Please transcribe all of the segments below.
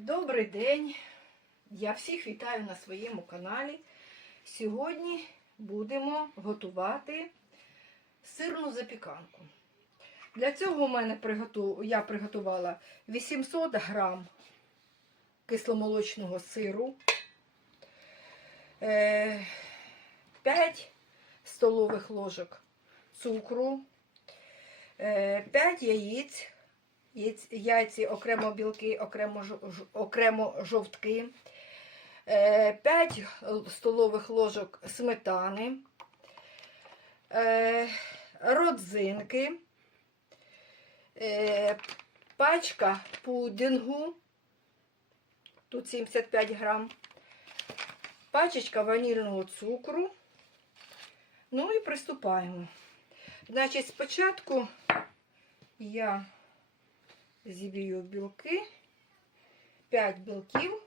Добрий день! Я всіх вітаю на своєму каналі. Сьогодні будемо готувати сирну запіканку. Для цього у мене я приготувала 800 грам кисломолочного сиру, 5 столових ложок цукру, 5 яєць яйць- яйці, окремо білки, окремо, окремо жовтки, 5 столових ложок сметани, е, родзинки, е, пачка пудингу, тут 75 грам, пачечка ванільного цукру. Ну і приступаємо. Значить, спочатку я зіб'ю білки, 5 білків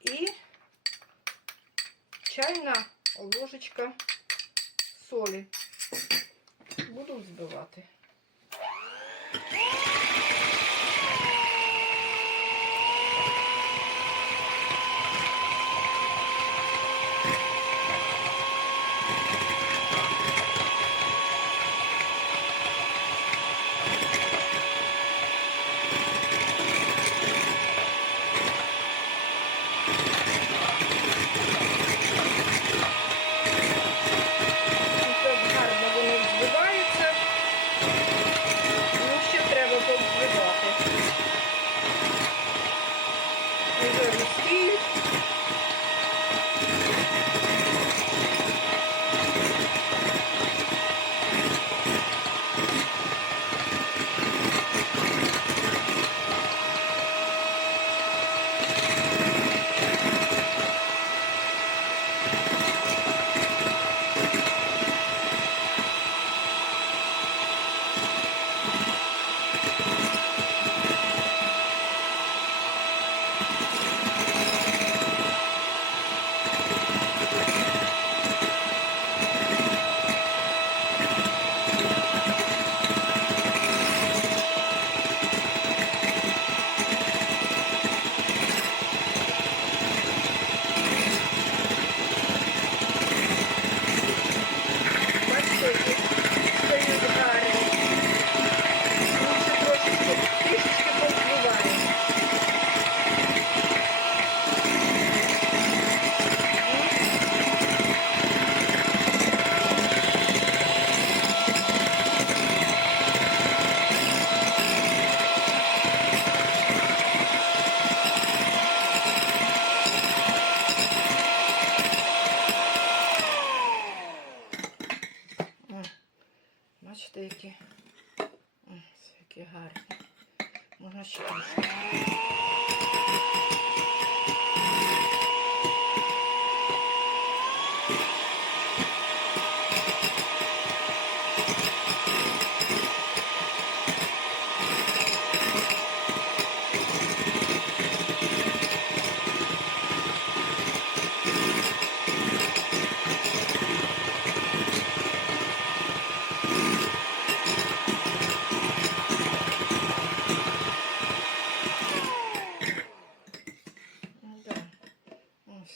і чайна ложечка солі. Буду взбивати.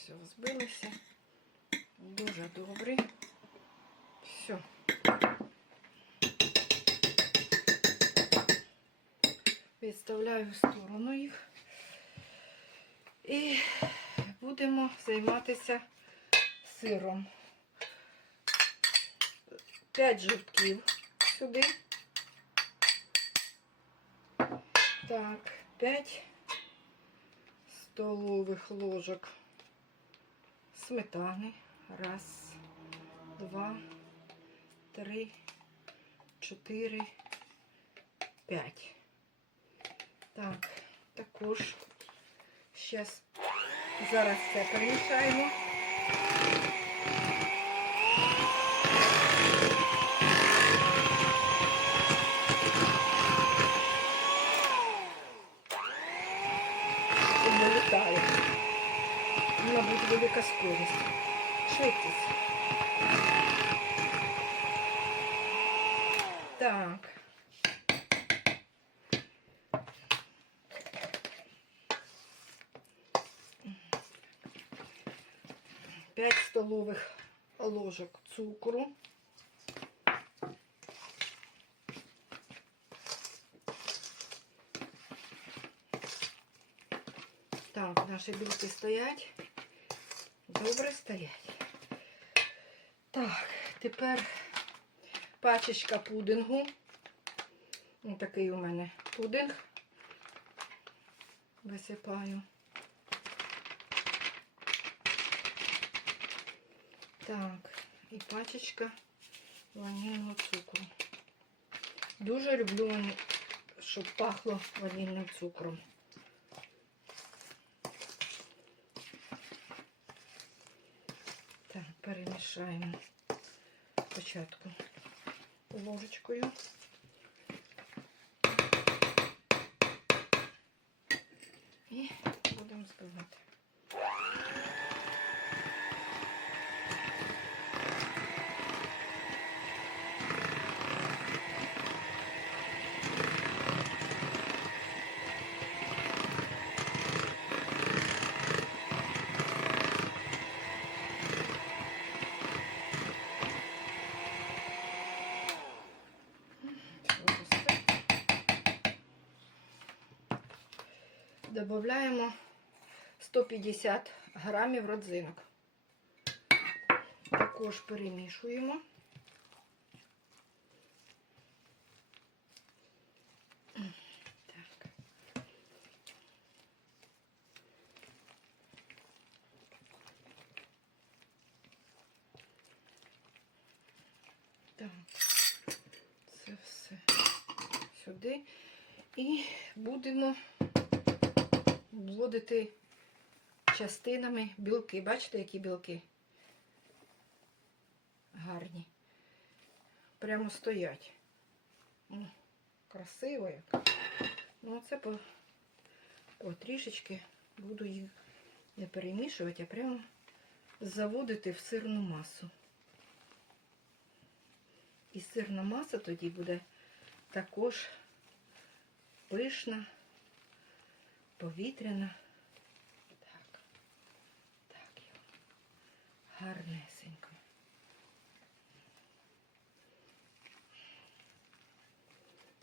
Все, збилися. Дуже добре. Все. Відставляю в сторону їх. І будемо займатися сиром. 5 жовтків сюди. Так, 5 столових ложок сметани. Раз, два, три, чотири, п'ять. Так, також зараз це перемішаємо. Скорость. Швидкість. Так. П'ять столовых ложек цукру. Так, наши білки стоять. Добре стоять. Так, тепер пачечка пудингу. Ось такий у мене пудинг. Висипаю. Так, і пачечка ванільного цукру. Дуже люблю, щоб пахло ванільним цукром. Так, перемішаємо спочатку ложечкою. І будемо збивати. Добавляємо 150 грамів родзинок. Також перемішуємо. Так. Так, це все сюди. І будемо вводити частинами білки. Бачите, які білки? Гарні. Прямо стоять. Красиво як. Ну, це по, по трішечки буду їх не перемішувати, а прямо заводити в сирну масу. І сирна маса тоді буде також пишна, повітряна. Так, так, його. гарнесенько.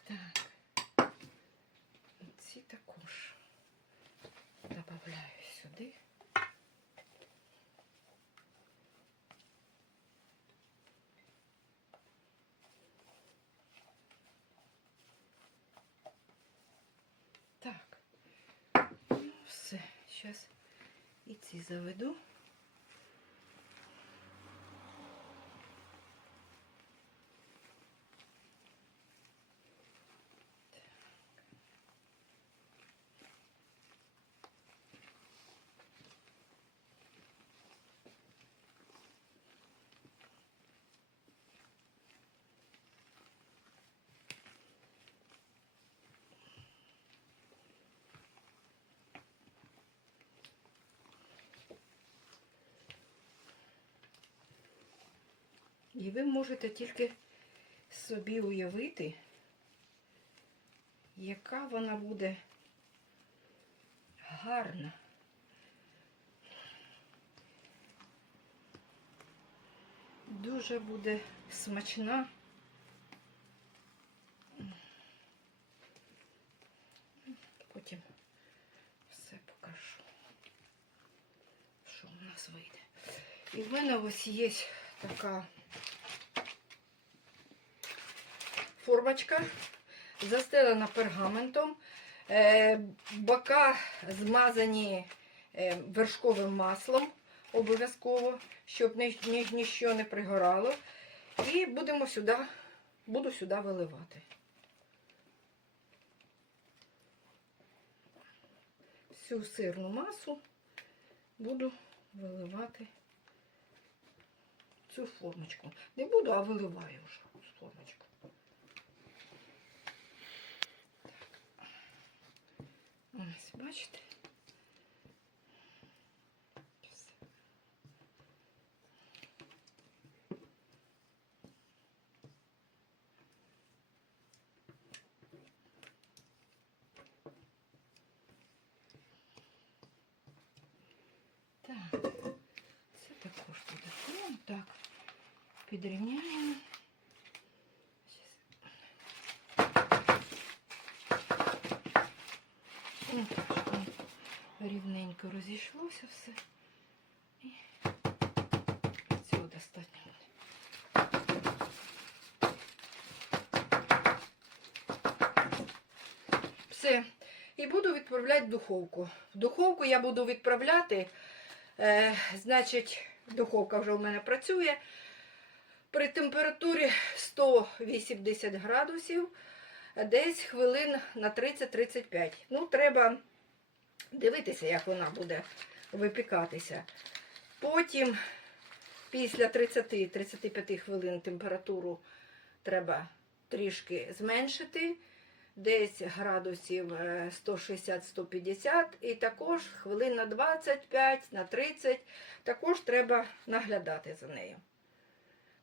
Так, ці також додаю сюди. Так, ну все, і ці заведу. І ви можете тільки собі уявити, яка вона буде гарна. Дуже буде смачна. Потім все покажу, що у нас вийде. І в мене ось є така формочка, застелена пергаментом, е, бока змазані е, вершковим маслом обов'язково, щоб ні, ні, не пригорало. І будемо сюди, буду сюди виливати. Всю сирну масу буду виливати цю формочку. Не буду, а виливаю вже формочку. Ось, бачите? Все. Так, це також Так, підрівняємо. Рівненько розійшлося все. І цього достатньо. Все. І буду відправляти в духовку. В духовку я буду відправляти, е, значить, духовка вже у мене працює. При температурі 180 градусів, десь хвилин на 30-35. Ну, треба дивитися, як вона буде випікатися. Потім, після 30-35 хвилин температуру треба трішки зменшити десь градусів е, 160-150 і також хвилин на 25, на 30 також треба наглядати за нею.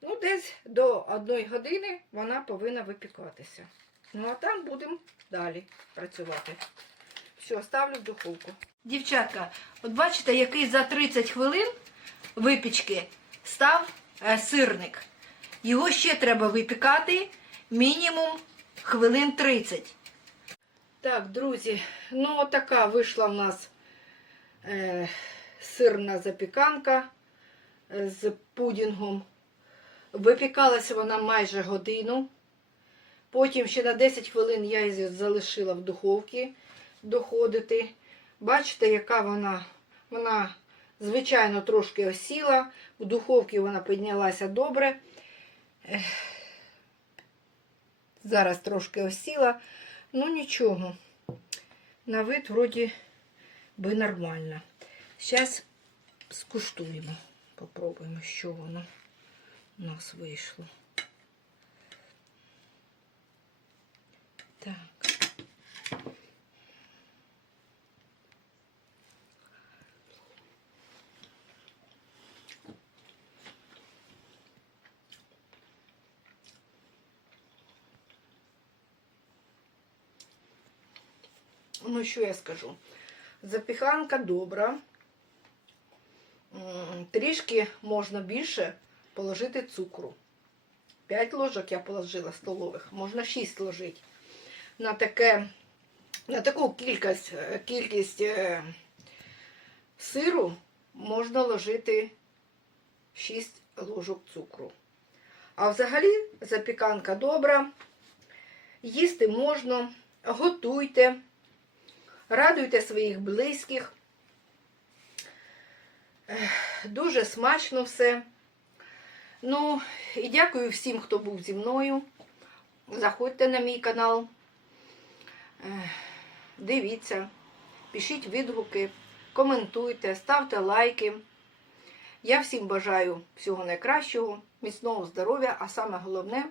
Ну, десь до 1 години вона повинна випікатися. Ну, а там будемо далі працювати. Все, ставлю в духовку. Дівчатка, от бачите, який за 30 хвилин випічки став е, сирник. Його ще треба випікати мінімум хвилин 30. Так, друзі, ну така вийшла в нас е, сирна запіканка е, з пудінгом. Випікалася вона майже годину. Потім ще на 10 хвилин я її залишила в духовці доходити. Бачите, яка вона, вона, звичайно, трошки осіла. В духовці вона піднялася добре. Зараз трошки осіла. Ну нічого. На вид вроді би нормально. Зараз скуштуємо. Попробуємо, що воно у нас вийшло. Так. Ну, що я скажу? Запіканка добра. Трішки можна більше положити цукру. 5 ложок я положила столових, можна 6 ложити. На, таке, на таку кількість, е, кількість е, сиру можна ложити 6 ложок цукру. А взагалі запіканка добра. Їсти можна, готуйте. Радуйте своїх близьких. Дуже смачно все. Ну, і дякую всім, хто був зі мною. Заходьте на мій канал. Дивіться, пишіть відгуки, коментуйте, ставте лайки. Я всім бажаю всього найкращого, міцного здоров'я, а саме головне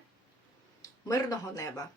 мирного неба.